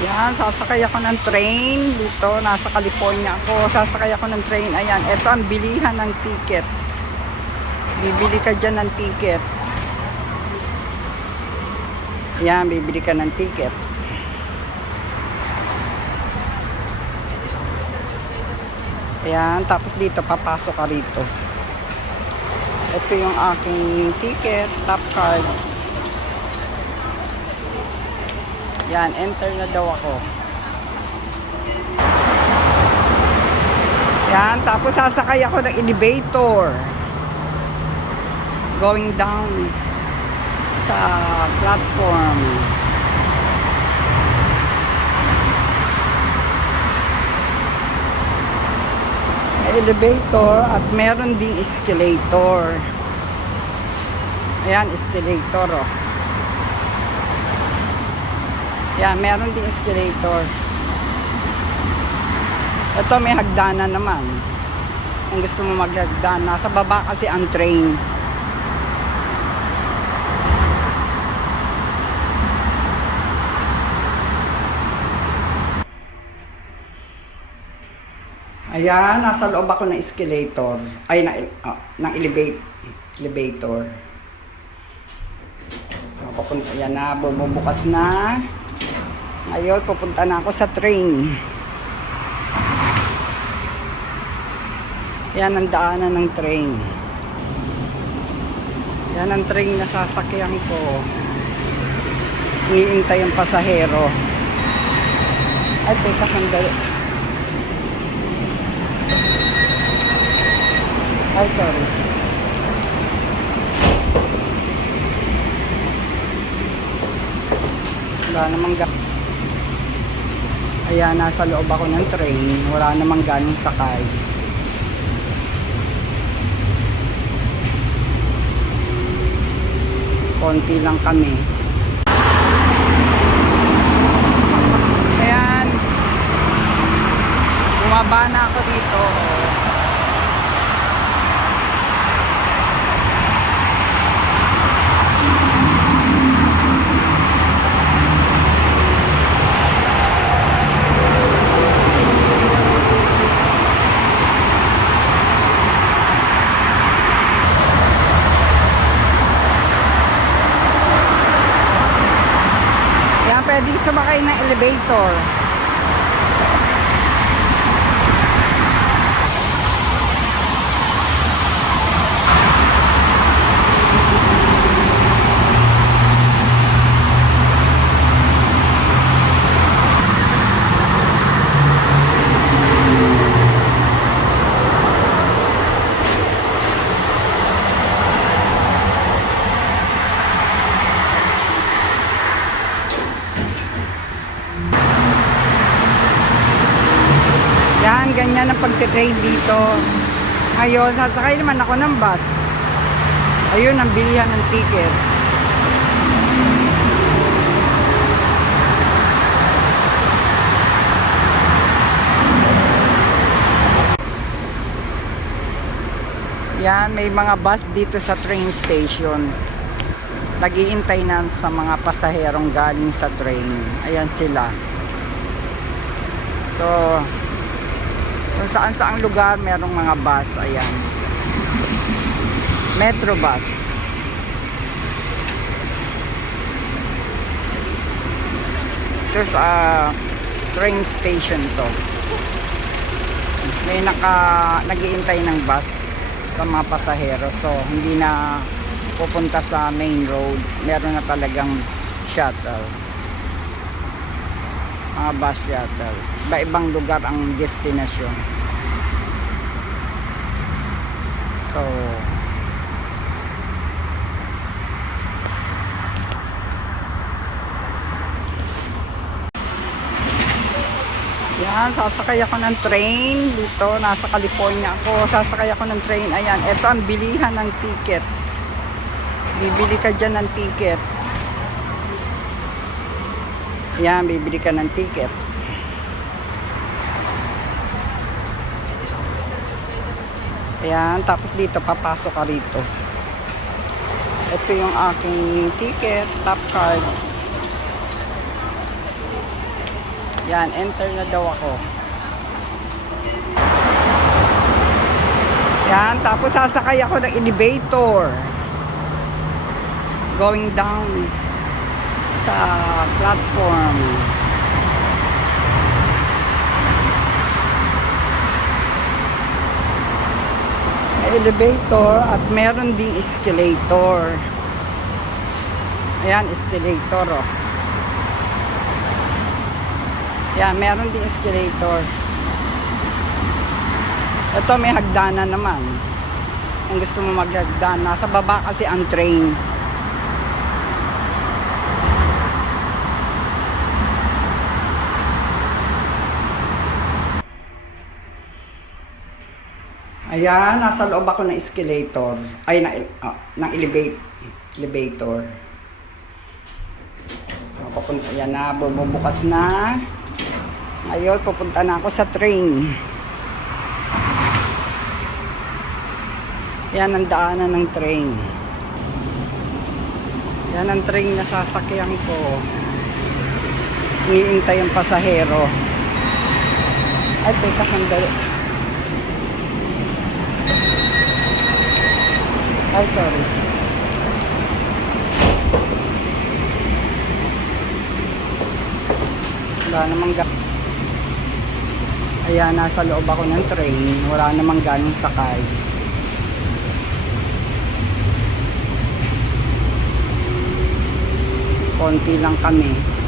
Yan, sasakay ako ng train dito. Nasa California ako. Sasakay ako ng train. Ayan, ito ang bilihan ng ticket. Bibili ka dyan ng ticket. Ayan, bibili ka ng ticket. Ayan, tapos dito, papasok ka rito. Ito yung aking ticket, top card. Yan, enter na daw ako. Yan, tapos sasakay ako ng elevator. Going down sa platform. May elevator at meron ding escalator. Ayan, escalator, oh. Yan, meron din escalator. Ito may hagdanan naman. Kung gusto mo maghagdan, nasa baba kasi ang train. Ayan, nasa loob ako ng escalator. Ay, ng elevator. Papunta, yan na, bumubukas na. Ngayon, pupunta na ako sa train. Yan ang daanan ng train. Yan ang train na sasakyan ko. Iniintay yung pasahero. Ay, teka, sandali. Ay, sorry. Wala namang Ayan, nasa loob ako ng train. Wala namang ganong sakay. Konti lang kami. Ayan. Bumaba na ako dito. Pwedeng sumakay ng elevator. Yan, ganyan ang pagte-trade dito. Ngayon, sasakay naman ako ng bus. Ayun, ang bilihan ng ticket. Yan, may mga bus dito sa train station. Nag-iintay na sa mga pasaherong galing sa train. Ayan sila. So, kung saan-saang lugar merong mga bus. Ayan, metro bus. Ito sa train station to. May nag-iintay ng bus sa mga pasahero. So hindi na pupunta sa main road. Meron na talagang shuttle, mga bus shuttle. Iba-ibang lugar ang destinasyon. So, yan, sasakay ako ng train dito. Nasa California ako. Sasakay ako ng train. Ayan, ito ang bilihan ng ticket. Bibili ka dyan ng ticket. Ayan, bibili ka ng ticket. Ayan, tapos dito, papasok ka rito. Ito yung aking ticket, top card. Yan, enter na daw ako. Yan, tapos sasakay ako ng elevator. Going down sa platform. May elevator at meron ding escalator. Ayan, escalator, oh. Yan, meron ding escalator. Ito may hagdanan naman. Kung gusto mo maghagdan, nasa baba kasi ang train. Ayan, nasa loob ako ng escalator. Ay, ng elevator. Ayan na, bumubukas na. Ngayon, pupunta na ako sa train. Yan ang daanan ng train. Yan ang train na sasakyan ko. Iniintay yung pasahero. Ay, teka, sandali. Ay, sorry. Wala namang Ayan, nasa loob ako ng train. Wala namang ganong sakay. Konti lang kami.